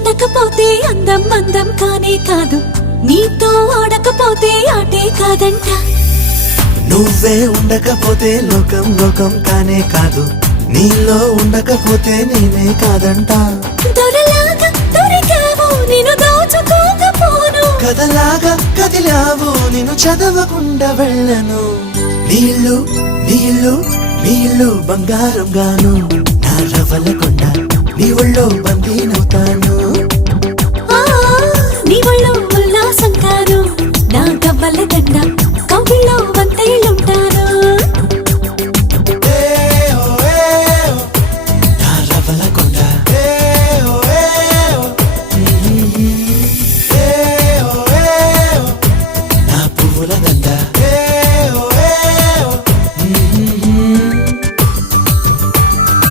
ఉండకపోతే అందం అందం కానే కాదు, నీతో ఆడకపోతే ఆటే కాదంట. నువ్వే ఉండకపోతే లోకం లోకం కానే కాదు, నీలో ఉండకపోతే నేనే కాదంట. దొరలాగా దొరికావు నిన్ను దోచుకోకపోను, కథలాగా కదిలావు నిన్ను చదవకుండా వెళ్ళను. నీళ్ళు నీళ్ళు నీళ్ళు బంగారం గాను, నా రవ్వల కొండ నీ ఒళ్ళో బందీనవుతాను.